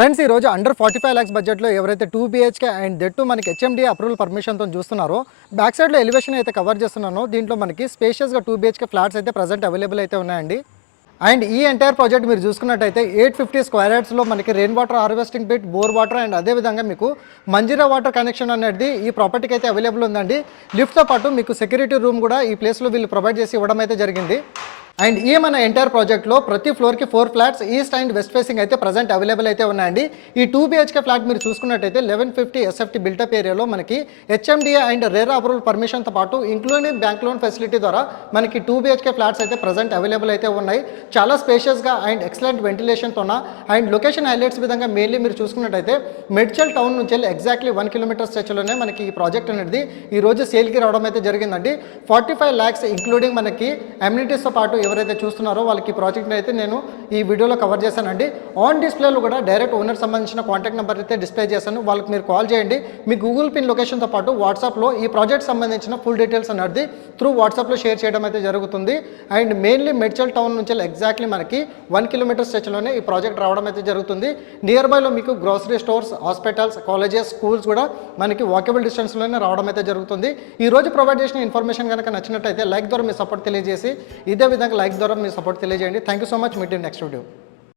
Friends, ఈ రోజు under 45 lakhs బడ్జెట్లో ఎవరైతే 2 BHK అండ్ దట్టు మనకి హెచ్ఎండిఏ అప్రూవల్ పర్మిషన్తో చూస్తున్నారో, బ్యాక్ సైడ్లో ఎలివేషన్ అయితే కవర్ చేస్తున్నానో, దీంట్లో మనకి స్పేషియస్గా 2 BHK ఫ్లాట్స్ అయితే ప్రజెంట్ అవైలబుల్ అయితే ఉన్నాయండి. అండ్ ఈ ఎంటైర్ ప్రాజెక్ట్ మీరు చూసుకున్నట్టయితే 850 స్క్వేర్ యార్డ్స్లో మనకి rain water harvesting pit, bore water and అదేవిధంగా మీకు మంజీరా వాటర్ కనెక్షన్ అనేది ఈ ప్రాపర్టీకి అయితే అవైలబుల్ ఉందండి. లిఫ్ట్తో పాటు మీకు సెక్యూరిటీ రూమ్ కూడా ఈ ప్లేస్లో వీళ్ళు ప్రొవైడ్ చేసి ఇవ్వడం అయితే జరిగింది. అండ్ ఈ మన ఎంటైర్ ప్రాజెక్ట్లో ప్రతి ఫ్లోర్కి 4 flats east and west facing అయితే ప్రజెంట్ అవైలబుల్ అయితే ఉన్నాయండి. ఈ 2 BHK ఫ్లాట్ మీరు చూసుకున్నట్టయితే 1150 SFT బిల్టప్ ఏరియాలో మనకి హెచ్ఎండిఏ అండ్ రేరా అప్రూవల్ పర్మిషన్తో పాటు ఇంక్లూడింగ్ బ్యాంక్ లోన్ ఫెసిలిటీ ద్వారా మనకి 2 BHK ఫ్లాట్స్ అయితే ప్రజెంట్ అవైలబుల్ అయితే ఉన్నాయి. చాలా స్పేషియస్గా అండ్ ఎక్సలెంట్ వెంటిలేషన్తో అండ్ లొకేషన్ హైలైట్స్ విధంగా మెయిన్లీ మీరు చూసుకున్నట్టయితే మెడ్చల్ టౌన్ నుంచి వెళ్ళి ఎగ్జాక్ట్లీ 1 kilometer స్ట్రెచ్లోనే మనకి ఈ ప్రాజెక్ట్ అనేది ఈ రోజు సేల్కి రావడం అయితే జరిగిందండి. 45 lakhs ఇంక్లూడింగ్ మనకి అమ్యూనిటీస్తో పాటు ఎవరైతే చూస్తున్నారో వాళ్ళకి ప్రాజెక్ట్ని అయితే నేను ఈ వీడియోలో కవర్ చేశానండి. ఆన్ డిస్ప్లేలో కూడా డైరెక్ట్ ఓనర్ సంబంధించిన కాంటాక్ట్ నెంబర్ అయితే డిస్ప్లే చేశాను. వాళ్ళకి మీరు కాల్ చేయండి. మీ గూగుల్ పిన్ లొకేషన్తో పాటు వాట్సాప్లో ఈ ప్రాజెక్ట్ సంబంధించిన ఫుల్ డీటెయిల్స్ అనేది త్రూ వాట్సాప్లో షేర్ చేయడం అయితే జరుగుతుంది. అండ్ మెయిన్లీ మెడ్చల్ టౌన్ నుంచి ఎగ్జాక్ట్లీ మనకి 1 kilometer స్ట్రెచ్లోనే ఈ ప్రాజెక్ట్ రావడం అయితే జరుగుతుంది. నియర్ బైలో మీకు grocery stores, hospitals, colleges, schools కూడా మనకి వాకబుల్ డిస్టెన్స్లోనే రావడం అయితే జరుగుతుంది. ఈ రోజు ప్రొవైడ్ చేసిన ఇన్ఫర్మేషన్ కనుక నచ్చినట్టయితే లైక్ ద్వారా మీ సపోర్ట్ తెలియజేసి ఇదే విధంగా లైక్ ద్వారా మీ సపోర్ట్ తెలియజేయండి. Thank you so much. Meet in next video.